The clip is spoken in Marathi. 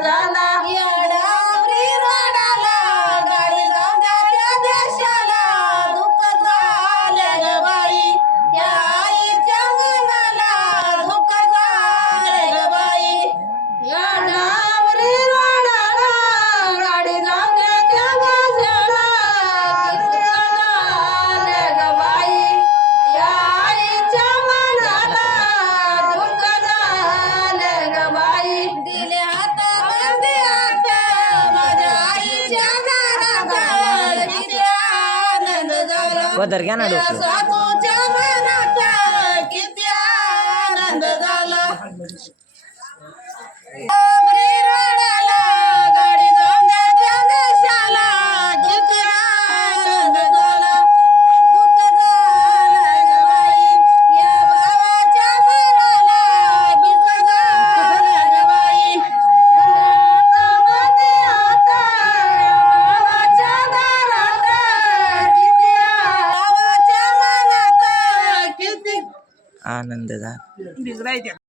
la la la. पदर घ्या ना किती आनंद झाला. आनंद झाला.